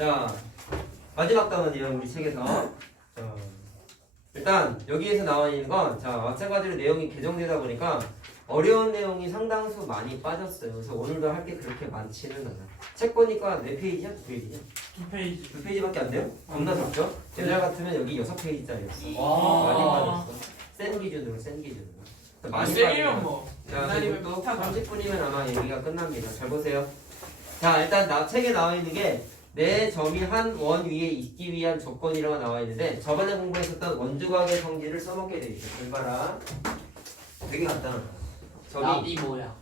자, 마지막 단원이에요 우리 책에서. 자, 일단 여기에서 나와 있는 건 자 마찬가지로 내용이 개정되다 보니까 어려운 내용이 상당수 많이 빠졌어요. 그래서 오늘도 할 게 그렇게 많지는 않아요. 책 보니까 4페이지야? 2페이지야? 2페이지. 2페이지밖에 안 돼요? 겁나 적죠? 옛날 같으면 여기 6페이지짜리였어. 와. 많이 빠졌어. 센 기준으로 센 기준으로. 많이 세기면 뭐. 자, 옛날이면 또 비슷하다. 30분이면 아마 얘기가 끝납니다. 잘 보세요. 자, 일단 책에 나와 있는 게 내 점이 한 원 위에 있기 위한 조건이라고 나와 있는데 저번에 공부했었던 원주각의 성질을 써먹게 돼 있어요. 잘 봐라. 되게 간단하다. 점이 나비 뭐야?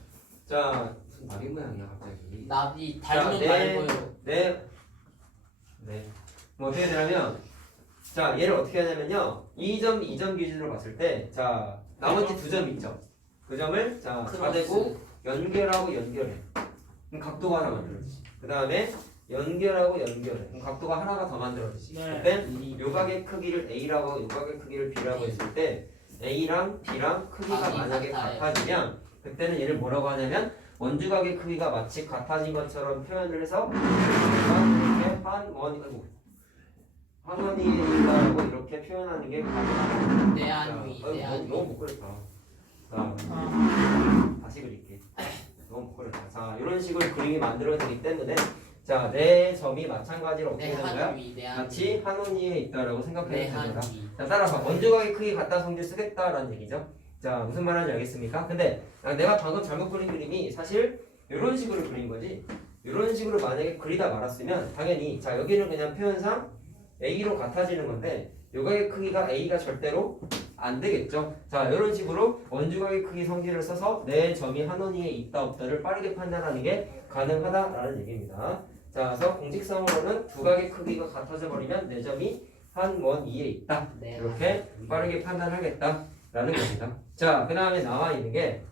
자 무슨 나비 모양이야 갑자기. 나비 자, 닮은 말고요. 네. 뭐 어떻게 되냐면 자 얘를 어떻게 하냐면요. 2점 2점 기준으로 봤을 때 자 나머지 2점 있죠. 그 점을 자 자대고 연결하고 연결해. 그럼 각도가 하나 만들어지지. 그 다음에 연결하고 연결해. 그럼 각도가 하나가 더 만들어지지. 네. 그때 요각의 크기를 A라고 요각의 크기를 B라고 했을 때 A랑 B랑 크기가 각이 만약에 같아요. 같아지면 그때는 얘를 뭐라고 하냐면 원주각의 크기가 마치 같아진 것처럼 표현을 해서 이렇게 한 원이라고 이렇게 표현하는 게 가능하다. 내안위 너무 못 그렸다. 자, 다시 그릴게. 너무 못 그렸다. 자, 이런 식으로 그림이 만들어지기 때문에 자, 내 점이 마찬가지로 어떻게 되는 거야? 내안위 마치 한 원위에 있다라고 생각해도 됩니다. 내안위 자, 따라서 원주각의 크기 같다 성질 쓰겠다라는 얘기죠. 자, 무슨 말하는지 알겠습니까? 근데 내가 방금 잘못 그린 그림이 사실 이런 식으로 그린 거지. 이런 식으로 만약에 그리다 말았으면 당연히 자 여기는 그냥 표현상 A로 같아지는 건데 요각의 크기가 A가 절대로 안 되겠죠. 자 이런 식으로 원주각의 크기 성질을 써서 내 점이 한 원위에 있다 없다를 빠르게 판단하는 게 가능하다라는 얘기입니다. 자 그래서 공식성으로는 두 각의 크기가 같아져 버리면 내 점이 한 원위에 있다. 이렇게 빠르게 판단하겠다라는 겁니다. 자 그 다음에 나와 있는 게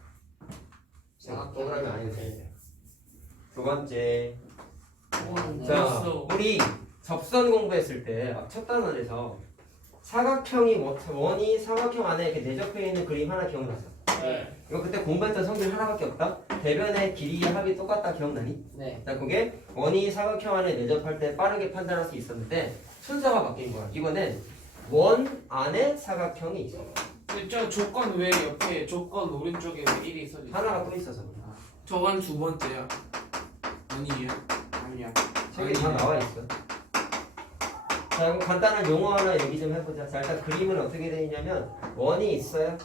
동그라미 아니면 돼요. 두 번째 자 우리 접선 공부했을 때 첫 단원에서 사각형이 원이 사각형 안에 이렇게 내접해 있는 그림 하나 기억나죠? 네. 이거 그때 공부했던 성질 하나밖에 없다? 대변의 길이의 합이 똑같다 기억나니? 네. 자 그게 원이 사각형 안에 내접할 때 빠르게 판단할 수 있었는데 순서가 바뀐 거야. 이거는 원 안에 사각형이 있어. 저 조건 왜 옆에 조건 오른쪽에 왜 1이 써져? 하나가 또 있어서 저건 두 번째야. 아니에요. 아니야. 책에 다 나와 있어. 자 그럼 간단한 용어 하나 얘기 좀 해보자. 자 일단 그림은 어떻게 되어 있냐면 원이 있어요.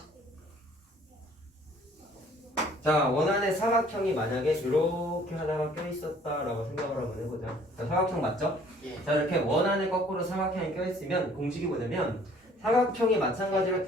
자 원 안에 사각형이 만약에 이렇게 하나가 껴있었다라고 생각을 한번 해보자. 자 사각형 맞죠? 예. 자 이렇게 원 안에 거꾸로 사각형이 껴있으면 공식이 뭐냐면 사각형이 마찬가지로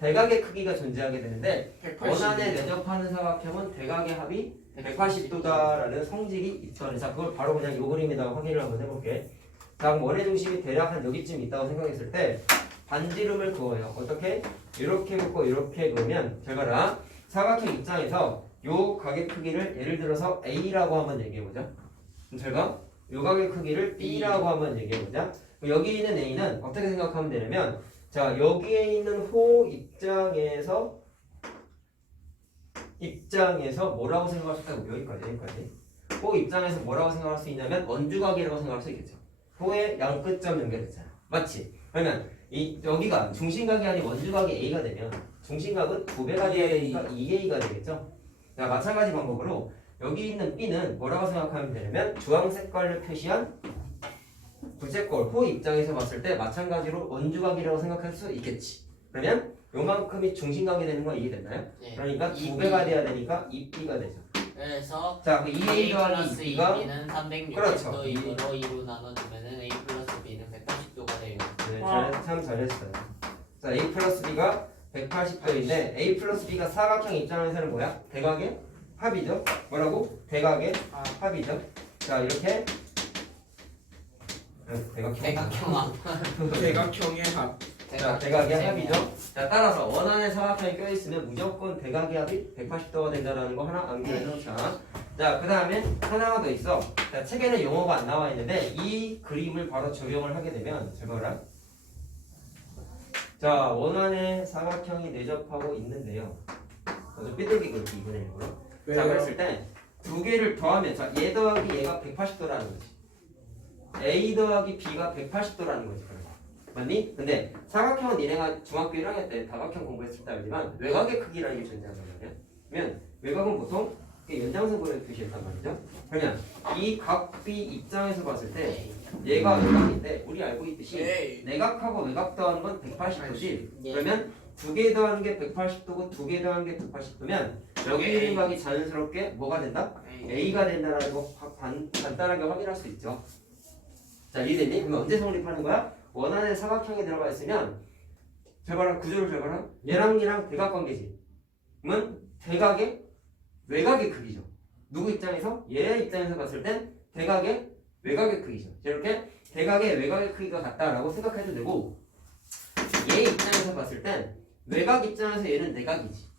대각의 크기가 존재하게 되는데 원 안에 내접하는 사각형은 대각의 합이 180도다라는 성질이 있어. 자 그걸 바로 그냥 이 그림에다가 확인을 한번 해볼게. 자 그럼 원의 중심이 대략 한 여기쯤 있다고 생각했을 때 반지름을 그어요. 어떻게? 이렇게 긋고 이렇게 그으면 잘 봐라. 사각형 입장에서 요 각의 크기를 예를 들어서 A라고 한번 얘기해보자. 잘 봐. 요 각의 크기를 B라고 한번 얘기해보자. 여기 있는 A는 어떻게 생각하면 되냐면 자 여기에 있는 호 입장에서 뭐라고 생각할 수 있다고 여기까지 호 입장에서 뭐라고 생각할 수 있냐면 원주각이라고 생각할 수 있겠죠. 호의 양끝점 연결했잖아. 맞지? 그러면 여기가 중심각이 아닌 원주각이 A가 되면 중심각은 2배가 돼야 되니까 2A가 되겠죠. 자 마찬가지 방법으로 여기 있는 B는 뭐라고 생각하면 되냐면 주황 색깔로 표시한 부채꼴 호 입장에서 봤을 때 마찬가지로 원주각이라고 생각할 수 있겠지. 그러면 요만큼이 중심각이 되는 거 이해됐나요? 예. 그러니까 2배가 돼야 되니까 2B가 되죠. 그래서 자, 그 A 2A 더하기 플러스 2B가 2B는 360도 그렇죠. 2로 2로 나눠주면은 A 플러스 B는 180도가 돼요. 네, 참 잘했어요. 자, A 플러스 B가 180도인데 A 플러스 B가 사각형 입장에서는 뭐야? 대각의 합이죠. 뭐라고? 대각의 합이죠. 자, 이렇게 대각형 합. 대각형의 합. 자, 대각의 합이죠. 자, 따라서 원 안에 사각형이 껴있으면 무조건 대각의 합이 180도가 된다는 거 하나 암기해 놓자. 자, 그 다음에 하나가 더 있어. 자, 책에는 용어가 안 나와 있는데 이 그림을 바로 적용을 하게 되면 잘 봐라. 자, 원 안에 사각형이 내접하고 있는데요. 좀 삐뚤게 그렇게 이번에 일부러. 자, 그랬을 때 두 개를 더하면 자, 얘 더하기 얘가 180도라는 거지. A 더하기 B가 180도라는 거지. 맞니? 근데 사각형은 니네가 중학교 1학년 때 다각형 공부했을 때 알지만 외곽의 크기라는 게 존재한단 말이야. 그러면 외곽은 보통 연장선고를 표시했단 말이죠. 그러면 이 각 B 입장에서 봤을 때 얘가 외곽인데 우리 알고 있듯이 내각하고 외곽 더하는 건 180도지. 예. 그러면 두 개 더하는 게 180도고 두 개 더하는 게 180도면 여기 있는 각이 자연스럽게 뭐가 된다? A가 된다라는 거 간단하게 확인할 수 있죠. 자, 이해됐니? 그러면 언제 성립하는 거야? 원안에 사각형이 들어가 있으면 잘 봐라, 구조를 잘 봐라. 얘랑 대각관계지. 그러면 대각의 외곽의 크기죠. 누구 입장에서? 얘 입장에서 봤을 땐 대각의 외곽의 크기죠. 이렇게 대각의 외곽의 크기가 같다라고 생각해도 되고, 얘 입장에서 봤을 땐 외곽 입장에서 얘는 내각이지.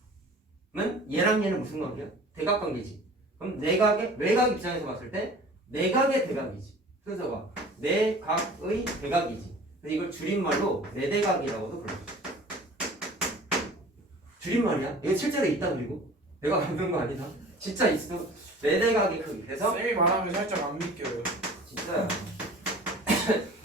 그러면 얘랑 얘는 무슨 관계야? 대각관계지. 그럼 내각의 외곽 입장에서 봤을 때 내각의 대각이지. 순서가 내각의 대각이지. 그래서 이걸 줄임말로 내대각이라고도 불러요. 줄임말이야? 이거 실제로 있다. 그리고 내가 만든 거 아니다. 진짜 있어. 내대각의 크기. 그래서 쌤이 말하면 살짝 안 믿겨요. 진짜야.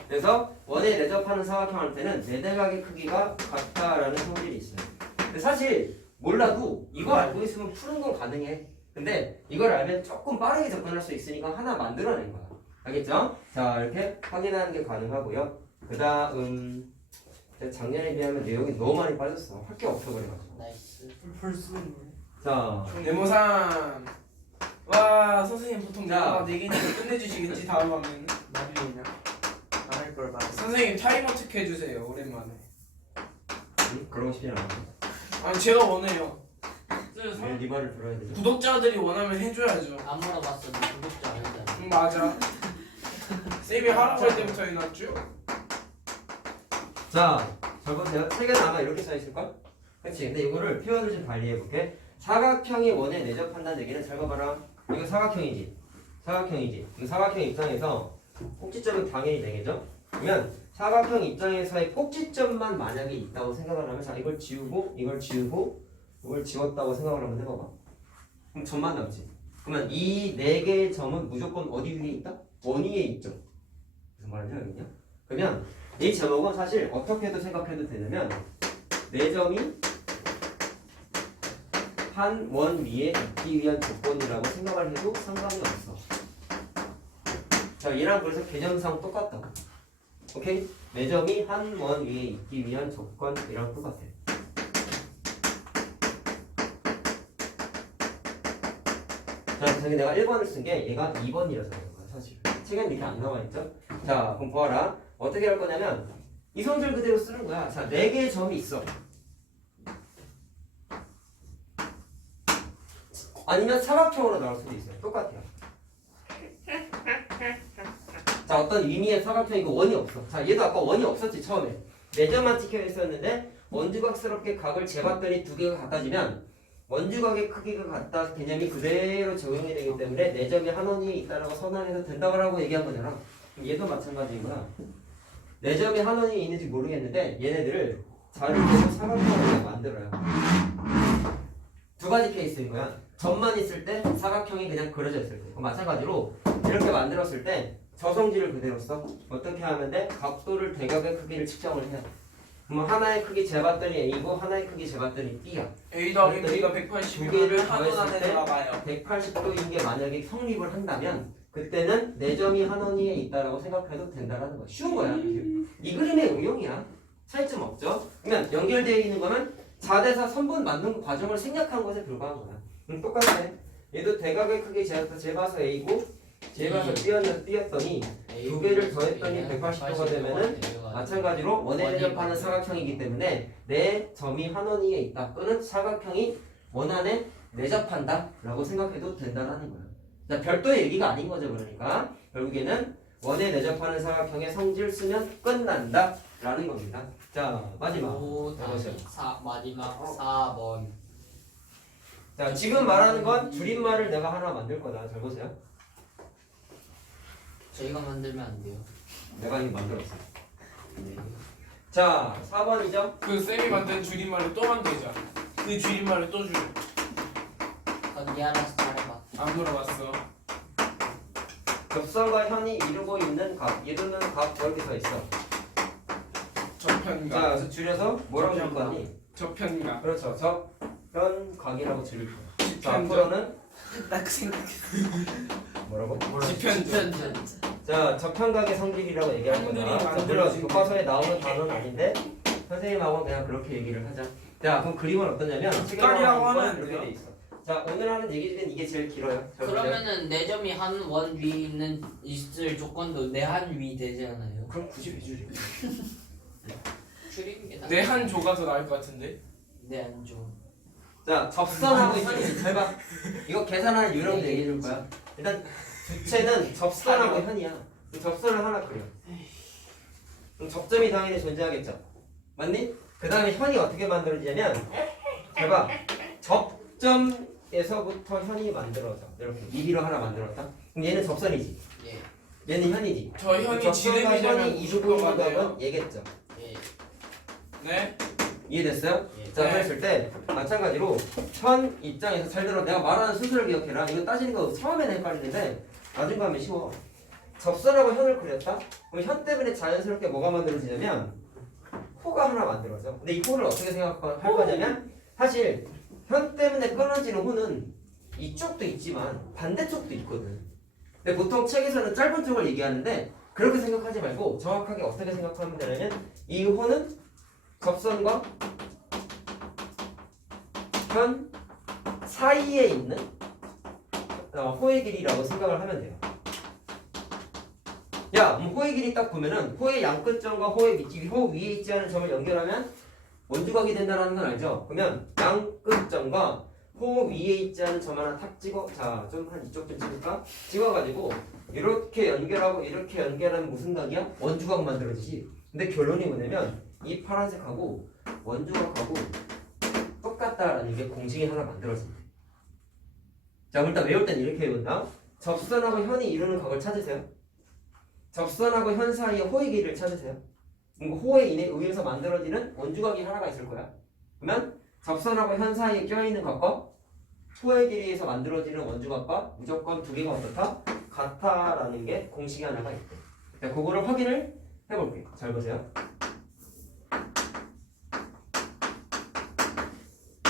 그래서 원에 내접하는 사각형한테는 내대각의 크기가 같다라는 성질이 있어요. 근데 사실 몰라도 이거 알고 있으면 푸는 건 가능해. 근데 이걸 알면 조금 빠르게 접근할 수 있으니까 하나 만들어낸 거야. 알겠죠? 자, 이렇게 확인하는 게 가능하고요. 그 다음 작년에 비하면 내용이 너무 많이 빠졌어. 할 게 없어버려가지고. 나이스. 벌써. 자, 네모산. 와 선생님 보통 자. 내가 4개니까 끝내주시겠지 다음 화면. 나중에냐? 안 할 걸 봐. 선생님 타이머 체크 해주세요 오랜만에. 그러고 싶진 않아. 아니 제가 원해요. 왜 네 말을 들어야 되죠? 구독자들이 원하면 해줘야죠. 안 물어봤어. 너 구독자 아니잖아. 맞아. 쌤이 하라고 할 때부터 해놨죠. 자, 잘 보세요. 책에는 아마 이렇게 써있을걸? 그치? 근데 이거를 표현을 좀 달리 해볼게. 사각형이 원에 내접한다는 얘기는 잘 봐봐라. 이거 사각형이지. 사각형이지. 이 사각형 입장에서 꼭지점은 당연히 4개죠? 그러면 사각형 입장에서의 꼭지점만 만약에 있다고 생각을 하면, 자, 이걸 지우고 이걸 지우고 이걸 지웠다고 생각을 한번 해봐봐. 그럼 점만 남지. 그러면 이 4개의 점은 무조건 어디 위에 있다? 원 위에 있죠. 무슨 말인지 알겠냐? 그러면 이 제목은 사실 어떻게도 생각해도 되냐면 4점이 한 원 위에 있기 위한 조건이라고 생각을 해도 상관이 없어. 자, 얘랑 그래서 개념상 똑같다. 오케이? 4점이 한 원 위에 있기 위한 조건이랑 똑같아. 자, 그래서 내가 1번을 쓴 게 얘가 2번이라서 그런 거야, 사실. 책엔 이렇게 안 나와 있죠? 자, 그럼 보아라. 어떻게 할 거냐면 이 성질 그대로 쓰는 거야. 자, 4개의 점이 있어. 아니면 사각형으로 나올 수도 있어요. 똑같아요. 자, 어떤 의미의 사각형이고 원이 없어. 자, 얘도 아까 원이 없었지, 처음에. 4점만 찍혀 있었는데 원주각스럽게 각을 재봤더니 2개가 같아지면 원주각의 크기가 같다 개념이 그대로 적용이 되기 때문에 4점이 한 원위에 있다라고 선언해도 된다고 하고 얘기한 거잖아. 그럼 얘도 마찬가지인 거야. 4점이 한 원위에 있는지 모르겠는데 얘네들을 자르고 사각형으로 만들어요. 2가지 케이스인 거야. 점만 있을 때 사각형이 그냥 그려져 있을 때. 마찬가지로 이렇게 만들었을 때 저 성질을 그대로 써. 어떻게 하면 돼? 각도를 대각의 크기를 측정을 해야 돼. 그러면 하나의 크기 재봤더니 A고 하나의 크기 재봤더니 B야. A 더하기 B가 180도를 한원 안에 들어가요. 180도인 게 만약에 성립을 한다면 그때는 4점이 한 원위에 있다라고 생각해도 된다라는 거야. 쉬운 거야. 이 그림의 응용이야. 차이점 없죠? 그러면 연결되어 있는 거는 자대사 선분 만든 과정을 생략한 것에 불과한 거야. 똑같아. 얘도 대각의 크기 재봐서 A고 재봐서 B였더니 2개를 더했더니 180도가 되면은 마찬가지로 원에 내접하는 사각형이기 때문에 내 점이 한 원위에 있다 또는 사각형이 원 안에 내접한다 라고 생각해도 된다는 거야. 자, 별도의 얘기가 아닌 거죠. 그러니까 결국에는 원에 내접하는 사각형의 성질 쓰면 끝난다 라는 겁니다. 자, 마지막 마지막 4번. 자, 지금 말하는 건 줄임말을 내가 하나 만들 거다. 잘 보세요. 저희가 만들면 안 돼요. 내가 이거 만들었어. 자, 4번이죠. 그 쌤이 만든 줄임말을 또 만들자. 그 줄임말을 또 줄. 거기 알아서 잘해봐. 안 물어봤어. 접선과 현이 이루고 있는 각, 이루는 각 저렇게 써 있어. 자, 저편각. 그래서 줄여서 뭐라고 줄 거니? 저편각. 그렇죠. 접현각이라고 줄일 거야. 자, 지편전. 앞으로는 딱 생각했어. 뭐라고? 지편전. 자, 접현각의 성질이라고 얘기할 거야. 한글이 자, 물론 만들어진 교과서에 나오는 단어는 아닌데 선생님하고 그냥 그렇게 얘기를 하자. 자, 그럼 그림은 어떠냐면 색깔이라고 하면 안 그렇게 돼요? 돼 있어. 자, 오늘 하는 얘기 중엔 이게 제일 길어요. 자, 그러면은 내 점이 한 원 위에 있는 있을 조건도 내 한 위 되지 않아요? 그럼 굳이 왜 줄여? 줄이는 게 내 한 조가 더 나을 것 같은데. 내안 줘. 자, 접선하고 현이 잘 봐. 이거 계산하는 요령도 얘기해 줄 거야. 일단 주체는 접선하고 현이야. 그 접선을 하나 그려. 그럼 접점이 당연히 존재하겠죠. 맞니? 그 다음에 현이 어떻게 만들어지냐면 잘 봐. 접점에서부터 현이 만들어져. 이렇게 미비로 하나 만들었다. 그럼 얘는 접선이지. 예. 얘는 현이지. 저 현이 접선과 지름이 되면 현이 이루고 있는 90도가 돼요. 건 얘겠죠. 예. 네. 이해됐어요? 예. 자, 네. 그랬을 때 마찬가지로 현 입장에서 잘 들어. 내가 말하는 순서를 기억해라. 이거 따지는 거 처음에는 헷갈리는데 나중 가면 쉬워. 접선하고 현을 그렸다? 그럼 현 때문에 자연스럽게 뭐가 만들어지냐면 호가 하나 만들어져. 근데 이 호를 어떻게 생각할 거냐면 사실 현 때문에 끊어지는 호는 이쪽도 있지만 반대쪽도 있거든. 근데 보통 책에서는 짧은 쪽을 얘기하는데 그렇게 생각하지 말고 정확하게 어떻게 생각하면 되냐면 이 호는 접선과 현 사이에 있는 호의 길이라고 생각을 하면 돼요. 야, 호의 길이 딱 보면은 호의 양끝점과 호의 밑줄이 호 위에 있지 않은 점을 연결하면 원주각이 된다는 건 알죠? 그러면 양끝점과 호 위에 있지 않은 점 하나 탁 찍어, 자, 좀 한 이쪽 좀 찍을까? 찍어가지고 이렇게 연결하고 이렇게 연결하면 무슨 각이야? 원주각 만들어지지. 근데 결론이 뭐냐면 이 파란색하고 원주각하고 똑같다라는 게 공식이 하나 만들어집니다. 자, 일단 외울 땐 이렇게 외운다. 접선하고 현이 이루는 각을 찾으세요. 접선하고 현 사이의 호의 길이를 찾으세요. 호에 의해서 만들어지는 원주각이 하나가 있을 거야. 그러면 접선하고 현 사이에 껴있는 각과 호의 길이에서 만들어지는 원주각과 무조건 두 개가 어떻다? 같다라는 게 공식이 하나가 있대. 자, 그거를 확인을 해볼게요. 잘 보세요.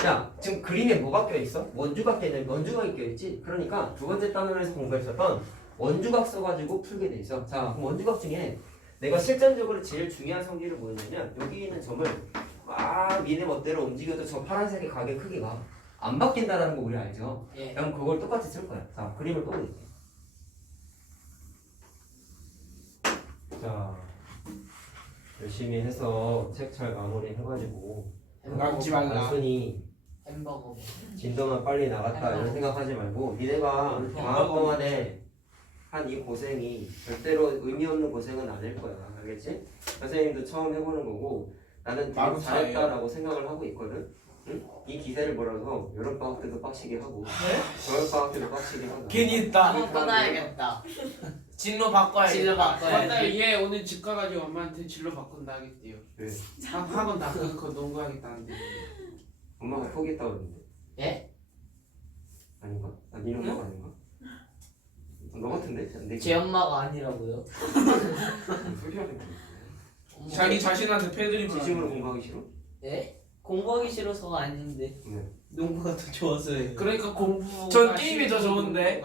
자, 지금 그림에 뭐가 껴있어? 원주각 껴있는 원주각이 껴있지? 그러니까 두 번째 단원에서 공부했었던 원주각 써가지고 풀게 돼 있어. 자, 그럼 원주각 중에 내가 실전적으로 제일 중요한 성질을 뭐였냐면 여기 있는 점을 막 미네 멋대로 움직여도 저 파란색의 각의 크기가 안 바뀐다는 거 우리 알죠? 예. 그럼 그걸 똑같이 쓸 거야. 자, 그림을 또 그릴게. 자, 열심히 해서 책 잘 마무리 해가지고 남지 말라. 단순히 햄버거. 진도만 빨리 나갔다 이런 생각하지 말고 니네가 방학 동안에 한 이 고생이 절대로 의미 없는 고생은 아닐 거야. 알겠지? 선생님도 처음 해보는 거고 나는 되게 마루타예요. 잘했다라고 생각을 하고 있거든. 응? 이 기세를 몰아서 여름방학 때도 빡시게 하고 겨울방학 때도 빡시게 하고 괜히 했다. 한번 떠나야겠다. 진로 바꿔야. 진로 아, 바꿔야 맞다. 돼. 얘 오늘 집 가가지고 엄마한테 진로 바꾼다 하겠대요. 왜? 학원 다 그거 농구하겠다는데. 엄마가 포기했다고 그러는데 예? 아닌가? 아, 니네 엄마가 아닌가? 너 같은데? 내 제 엄마가 아니라고요? 소개하는 엄마. 자기 자신한테 패드립을 진심으로 하는데. 공부하기 싫어? 예? 공부하기 싫어서가 아닌데 네. 농구가 더 좋아서요. 그러니까 공부. 전 게임이 더 좋은데.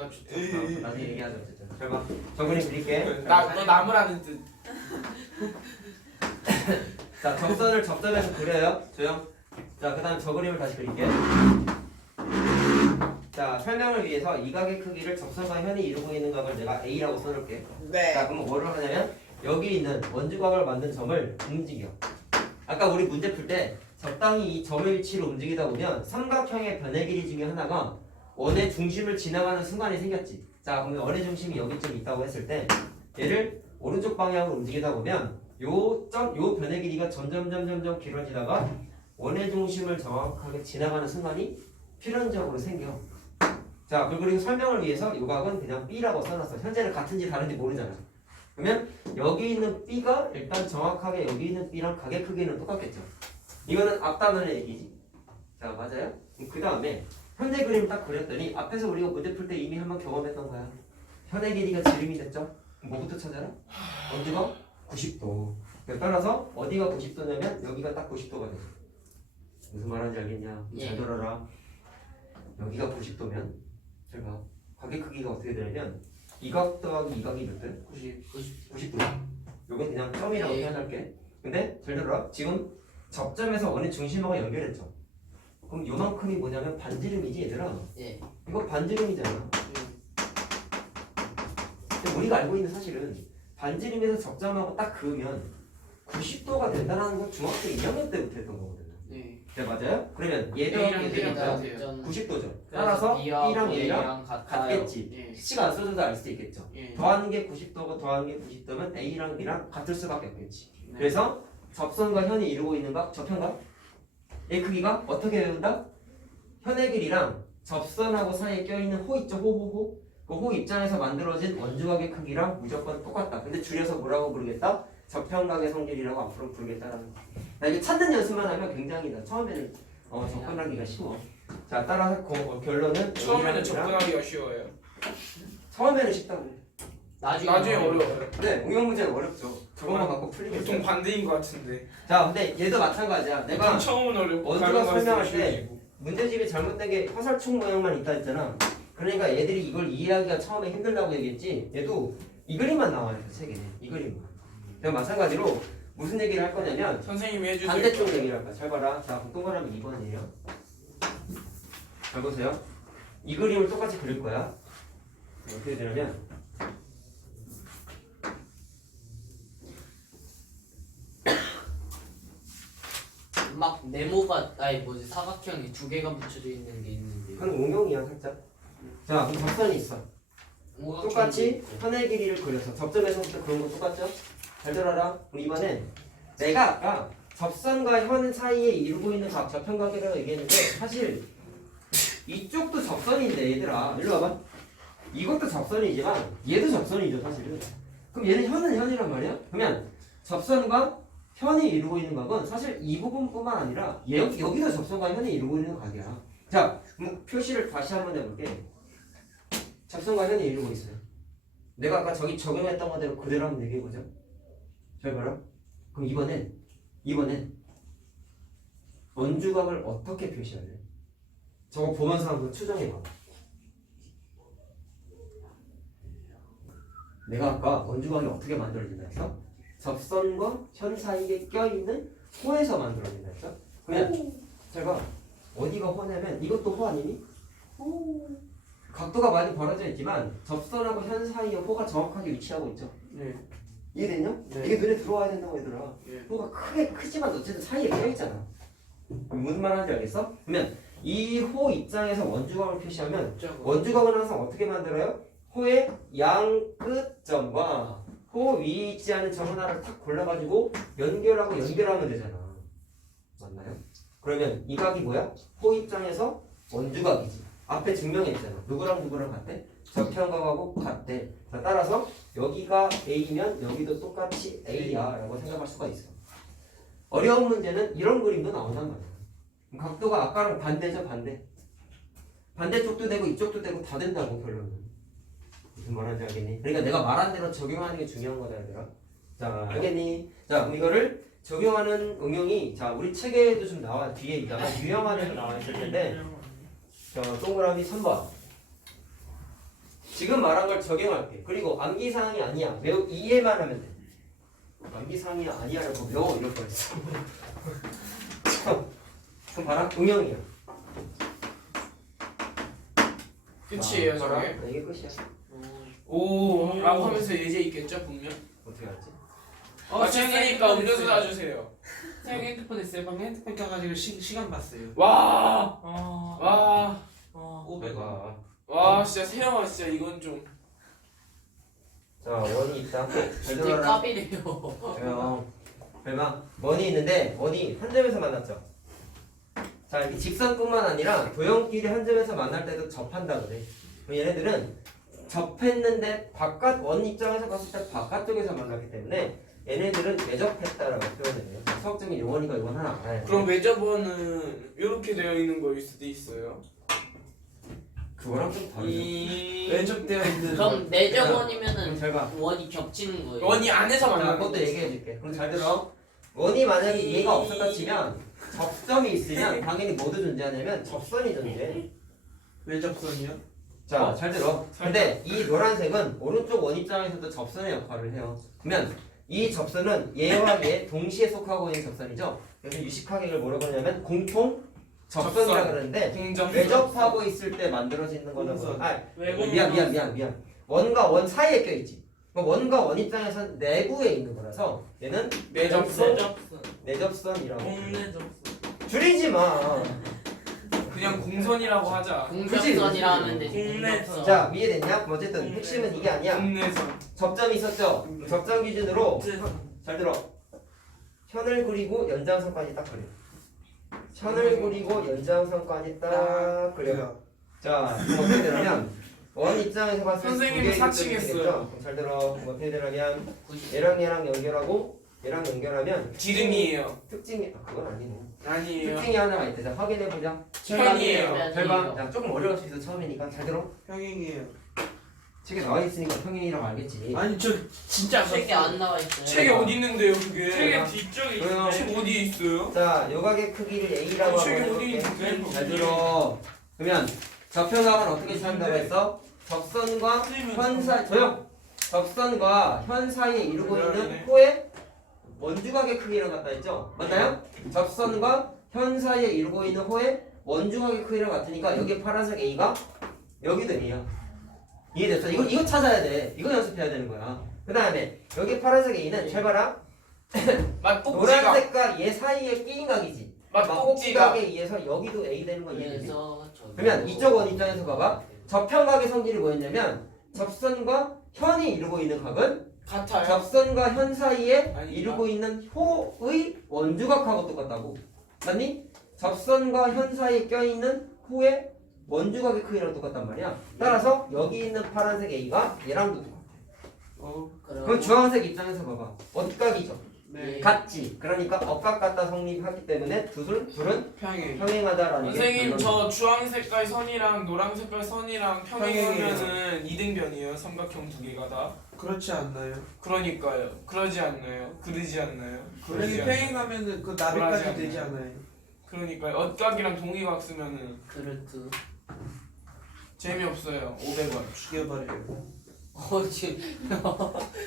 나중에 얘기하자 어쨌든. 잘 봐. 저 그림 그릴게. 너 나무라는 뜻. 자, 접선을 접점에서 그려요. 조용. 자, 그 다음 저 그림을 다시 그릴게. 자, 설명을 위해서 이 각의 크기를 접선과 현이 이루고 있는 각을 내가 A라고 써놓을게. 네. 자, 그럼 뭐를 하냐면 여기 있는 원주각을 만든 점을 움직여. 아까 우리 문제 풀 때 적당히 이 점의 위치를 움직이다 보면 삼각형의 변의 길이 중에 하나가 원의 중심을 지나가는 순간이 생겼지. 자, 그러면 원의 중심이 여기쯤 있다고 했을 때 얘를 오른쪽 방향으로 움직이다 보면 요 변의 길이가 점점 길어지다가 원의 중심을 정확하게 지나가는 순간이 필연적으로 생겨. 자, 그리고 설명을 위해서 요 각은 그냥 B라고 써놨어. 현재는 같은지 다른지 모르잖아. 그러면 여기 있는 B가 일단 정확하게 여기 있는 B랑 각의 크기는 똑같겠죠. 이거는 앞단원의 얘기지. 자, 맞아요? 그 다음에 현재 그림 딱 그렸더니 앞에서 우리가 문제 풀 때 이미 한번 경험했던 거야. 현의 길이가 지름이 됐죠? 그럼 뭐부터 찾아라? 원주가 90도. 따라서 어디가 90도냐면 여기가 딱 90도가 돼. 무슨 말하는지 알겠냐? 예. 잘 들어라. 여기가 90도면 잘 봐. 각의 크기가 어떻게 되냐면 이 각 더하기 이 각이 몇 돼? 90도. 요건 그냥 점이라고 예. 표현할게. 근데 잘 들어라. 지금 접점에서 원의 중심하고 연결했죠. 그럼 요만큼이 뭐냐면 반지름이지 얘들아. 예. 이거 반지름이잖아. 근데 우리가 알고 있는 사실은 반지름에서 접점하고 딱 그으면 90도가 된다는 건 중학교 2학년 때부터 했던 거거든요. 네. 네 맞아요? 그러면 얘랑 A랑 얘들이 B랑 다 같아요. 90도죠. 따라서 B랑 A랑 같아요. 같겠지. 예. C가 안 써줘도 알 수도 있겠죠. 예. 더하는 게 90도고 더하는 게 90도면 A랑 B랑 같을 수밖에 없겠지. 네. 그래서 접선과 현이 이루고 있는 각, 저편각 의 크기가 어떻게 외운다? 현의 길이랑 접선하고 사이에 껴있는 호 있죠? 호. 그 호 입장에서 만들어진 원주각의 크기랑 무조건 똑같다. 근데 줄여서 뭐라고 부르겠다? 저편각의 성질이라고 앞으로 부르겠다라는 거. 나 이게 찾는 연습만 하면 굉장히 처음에는 접근하기가 쉬워. 자 따라서 결론은 처음에는 A랑 B랑 접근하기가 쉬워요. 처음에는 쉽다고. 나중에 어려워요. 네, 응용 문제는 어렵죠. 저것만 갖고 풀리겠죠. 보통 반대인 것 같은데. 자, 근데 얘도 마찬가지야. 내가 처음은 어렵고 원주가 가는 갈수록 설명할 때 쉬워지고. 문제집이 잘못된 게 화살촉 모양만 있다 했잖아. 그러니까 얘들이 이걸 이해하기가 처음에 힘들다고 얘기했지. 얘도 이 그림만 나와요, 세 개는. 이 그림만. 그냥 마찬가지로 무슨 얘기를 할 거냐면 선생님이 해주세요. 반대쪽 얘기를 할 거야. 잘 봐라. 자, 동그라미 2번이에요. 잘 보세요. 이 그림을 똑같이 그릴 거야. 어떻게 되냐면 막 네모가 사각형이 두 개가 붙여져 있는 게 있는데. 그건 응용이야, 살짝. 자, 그럼 접선이 있어. 똑같이 현의 길이를 그려서 접점에서부터 그런 거 똑같죠? 잘 들어라. 우리 이번엔 내가 아까 접선과 현 사이에 이루고 있는 각 저편각이라고 얘기했는데 사실 이쪽도 접선인데 얘들아 일로 와봐. 이것도 접선이지만 얘도 접선이죠 사실은. 그럼 얘는 현은 현이란 말이야? 그러면 접선과 현이 이루고 있는 각은 사실 이 부분뿐만 아니라 여기도 접선과 현이 이루고 있는 각이야. 자, 표시를 다시 한번 해볼게. 접선과 현이 이루고 있어요. 내가 아까 저기 적용했던 거대로 그대로 한번 얘기해보자. 잘 봐라. 그럼 이번엔 원주각을 어떻게 표시해야 돼? 저거 보면서 한번 추정해봐. 내가 아까 원주각이 어떻게 만들어진다 했어? 접선과 현 사이에 껴있는 호에서 만들어진다 했어? 그러면 잘 봐. 어디가 호냐면 이것도 호 아니니? 각도가 많이 벌어져 있지만 접선하고 현 사이에 호가 정확하게 위치하고 있죠. 네. 이해됐냐? 네. 이게 눈에 들어와야 된다고 얘들아. 예. 호가 크지만 어쨌든 사이에 껴있잖아. 무슨 말 하는지 알겠어? 그러면 이 호 입장에서 원주각을 표시하면 원주각은 항상 어떻게 만들어요? 호의 양 끝점과 호 위에 있지 않은 점 하나를 탁 골라가지고 연결하면 되잖아. 맞나요? 그러면 이 각이 뭐야? 호 입장에서 원주각이지. 앞에 증명했잖아. 누구랑 누구랑 같대? 저편각하고 같대. 자, 따라서 여기가 A면 여기도 똑같이 A야 라고 생각할 수가 있어. 어려운 문제는 이런 그림도 나온단 말이야. 각도가 아까랑 반대죠, 반대. 반대쪽도 되고 이쪽도 되고 다 된다고 결론은. 무슨 말하는지 알겠니? 그러니까 내가 말한 대로 적용하는 게 중요한 거다 얘들아. 자, 알겠니? 자, 그럼 이거를 적용하는 응용이 자 우리 책에도 좀 나와 뒤에 있다가 유형안에도 나와 있을 텐데 자 동그라미 3번 지금 말한 걸 적용할게. 그리고 암기사항이 아니야. 매우 이해만 하면 돼. 암기사항이 아니야라고 외워 이럴 뻔했어. 그럼 봐라. 응용이야. 끝이에요 자, 봐라. 저게. 이게 끝이야. 오 라고 하면서 예제 있겠죠 분명. 어떻게 알지? 맞췄으니까 음료수 놔주세요. 형 핸드폰 했어요. 방금 핸드폰 켜가지고 시간 봤어요. 와. 와. 와. 500원. 와 진짜 세영아 진짜 이건 좀. 자 원이 있다. 진짜 얘들아. 까비래요. 조용. 얼마? 원이 있는데 원이 한 점에서 만났죠. 자, 이 직선뿐만 아니라 도형끼리 한 점에서 만날 때도 접한다 그래. 그럼 얘네들은 접했는데 바깥 원 입장에서 봤을 때 바깥쪽에서 만났기 때문에 얘네들은 대접했다라고 표현해요. 수학적인 용어니까 이건 하나 알아야 돼. 그럼 매저번은 이렇게 되어 있는 거일 수도 있어요. 그거랑 좀 다르죠. 외접되어 있는 그럼 내적 원이면은 그럼 잘 봐. 원이 겹치는 거예요. 원이 안에서 자, 만나는 그것도 거지. 얘기해줄게. 그럼 잘 들어. 원이 만약에 얘가 없었다 치면 접점이 있으면 당연히 뭐도 존재하냐면 접선이 존재해. 외접선이요? 자, 잘 들어. 근데 이 노란색은 오른쪽 원 입장에서도 접선의 역할을 해요. 그러면 이 접선은 얘와 얘 동시에 속하고 있는 접선이죠. 그래서 유식하게 뭐라고 하냐면 공통 접선이라 그러는데 공점 외접하고 있을 때 만들어지는 거는 공선. 미안. 원과 원 사이에 껴있지. 원과 원 입장에서는 내부에 있는 거라서 얘는 내접선 내접선이라고. 공내접선 줄이지 마. 그냥 공선이라고 하자. 공접선이라 하면 되지. 공내선. 자, 이해됐냐? 어쨌든 핵심은 이게 아니야. 공내선 접점이 있었죠? 접점 기준으로 잘 들어. 현을 그리고 연장선까지 딱 그려. 현을 그리고 연장선까지 딱 그려. 자, 그럼 어떻게 되냐면 원 입장에서 봤을 때 선생님이 두 개의 사칭했어요. 기준이 되겠죠? 잘 들어. 그럼 어떻게 되냐면 얘랑 연결하고 얘랑 연결하면 기름이에요. 특징이 그건 아니네. 아니에요. 특징이 하나가 있대. 자, 확인해 보자. 현이에요. 잘 봐. 자, 조금 어려울 수 있어 처음이니까 잘 들어. 평행이에요. 책에 나와 있으니까 평행이라고 알겠지. 아니 저 진짜 책에 안 나와 있어요. 책에 어디 있는데요, 그게? 책에 뒤쪽에 있어요. 책 어디에 있어요? 자, 요각의 크기를 A라고 책에 한번 어디 해볼게. 있는데? 잘 들어. 그러면 좌표각은 어떻게 찾는다고 했어? 접선과 현 사이 조용. 접선과 현 사이에 이루고 있는 호의 원주각의 크기라고 갖다 했죠? 맞나요? 접선과 현 사이에 이루고 있는 호의 원주각의 크기랑 같으니까 여기 파란색 A가 여기도 A야. 이해됐어? 이거 찾아야 돼. 이거 연습해야 되는 거야. 그 다음에 여기 파란색 A는 잘 봐라. 맛꼭지가 노란색과 얘 사이에 끼인 각이지. 맛꼭지가 꼭지각에 의해서 여기도 A 되는 거 이해되지? 그래서 저기 그러면 이쪽 원 입장에서 봐봐. 저평각의 성질이 뭐였냐면 접선과 현이 이루고 있는 각은 같아요. 접선과 현 사이에 아니다. 이루고 있는 호의 원주각하고 똑같다고. 맞니? 접선과 현 사이에 껴있는 호의 원주각의 크기랑 똑같단 말이야. 따라서 여기 있는 파란색 A가 얘랑도 똑같아. 그럼 주황색 입장에서 봐봐. 억각이죠. 네. 같지. 그러니까 억각 같다 성립하기 때문에 둘은 평행. 평행하다라는 게 선생님 결론이야. 저 주황 색깔 선이랑 노랑 색깔 선이랑 평행하면은 이등변이에요. 삼각형 두 개가 다. 그렇지 않나요? 그러니까요. 그러지 않나요? 그러지 않나요? 그렇게 않나요? 평행하면은 그 그러지 나비까지 않나요? 되지 않아요? 그러니까요. 엇각이랑 동의각 쓰면은 그렇트. 재미없어요. 500원. 죽여버려요. 지금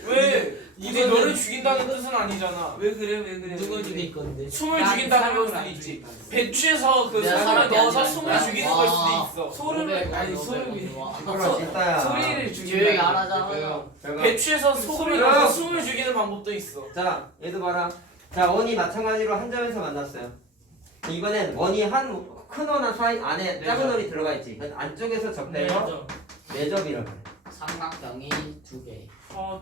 왜? 이게 너를 죽인다는 뜻은 아니잖아. 왜 그래 왜 그래? 누굴 죽일 건데? 숨을 죽인다는 걸 수도 있지. 배추에서 그 내가 소금을 사람이 넣어서 아니라니까? 숨을 죽이는 걸 수도 와. 있어. 소름을 아니 소름이 이거라 진짜야. 소리를 조용히 죽인다. 알아잖아. 배추에서 소금을 소리야. 넣어서 숨을 죽이는 방법도 있어. 자, 얘도 봐라. 자, 원이 마찬가지로 한 점에서 만났어요. 이번엔 원이 한 큰 원화 사이 안에 작은 원이 들어가 있지. 그 안쪽에서 접해서 내접이라고 해. 삼각형이 두 개.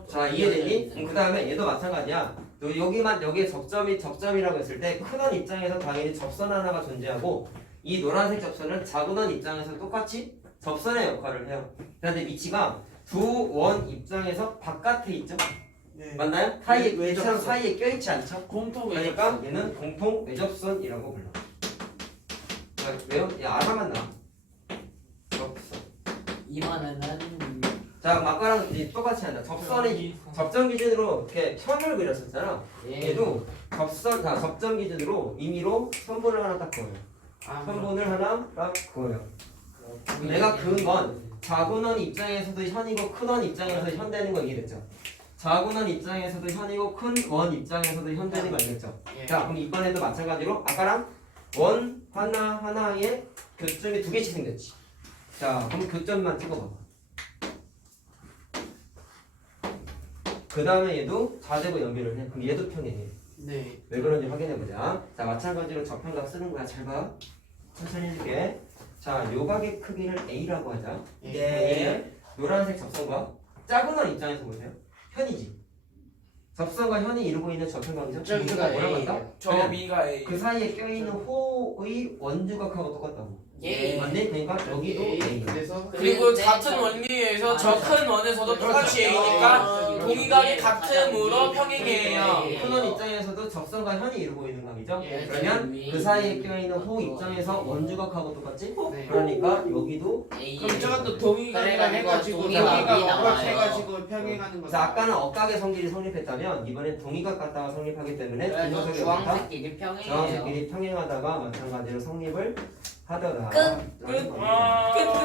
자, 이해되니? 그 다음에 얘도 마찬가지야. 여기에 접점이라고 했을 때 큰 원 입장에서 당연히 접선 하나가 존재하고 이 노란색 접선은 작은 원 입장에서 똑같이 접선의 역할을 해요. 그런데 위치가 두 원 입장에서 바깥에 있죠? 네. 맞나요? 사이에 외접선. 얘처럼 사이에 껴있지 않죠? 공통 그러니까 얘는 공통 외접선이라고 불러. 자, 왜요? 얘 알아만 나. 접선. 이만은 자, 아까랑 이제 똑같이 한다. 접선의 접점 기준으로 이렇게 편을 그렸었잖아. 얘도 접점 기준으로 임의로 선분을 하나 딱 그어요. 선분을 하나 딱 그어요. 내가 그은 건 작은 원 입장에서도 현이고 큰 원 입장에서 현 되는 거 이해됐죠? 작은 원 입장에서도 현이고 큰 원 입장에서도 현 되는 거 알겠죠? 자, 그럼 이번에도 마찬가지로 아까랑 원 하나에 교점이 두 개씩 생겼지. 자, 그럼 교점만 찍어봐. 그 다음에 얘도 좌제곱 연결을 해. 그럼 얘도 평행해. 네. 왜 그런지 확인해보자. 자, 마찬가지로 저평각 쓰는 거야. 잘 봐. 천천히 해줄게. 자, 요각의 크기를 A라고 하자. 네. 노란색 접선과 작은 원 입장에서 보세요. 현이지. 접선과 현이 이루고 있는 저평각이죠. 저기가 뭐라고 A. 한다? 저 미가 A. 그 사이에 껴있는 호의 원주각하고 똑같다고. 예. 맞네? 그러니까 여기도 A. 그래서 그리고 네, 같은 저- 원리에서 아, 저 그렇죠. 큰 원에서도 그렇죠. 똑같이 A니까 동의각이 같음으로 평행이에요. 큰원 입장에서도 접선과 현이 이루고 있는 각이죠. 예, 그러면 위. 그 사이에 껴있는 호 입장에서 원주각하고 똑같지? 네. 그러니까 여기도 그럼 저것도 동의각이랑 그래가지고 해가지고 동의각이 동의각 나와요. 어플 해가지고 평행하는 거. 자, 아까는 억각의 성질이 성립했다면 이번엔 동의각 갖다가 성립하기 때문에 두 그래서 녀석이 주황색끼리 평행이에요. 주황색끼리 평행하다가 마찬가지로 성립을 하더라. 끝. 라는 겁니다. 끝.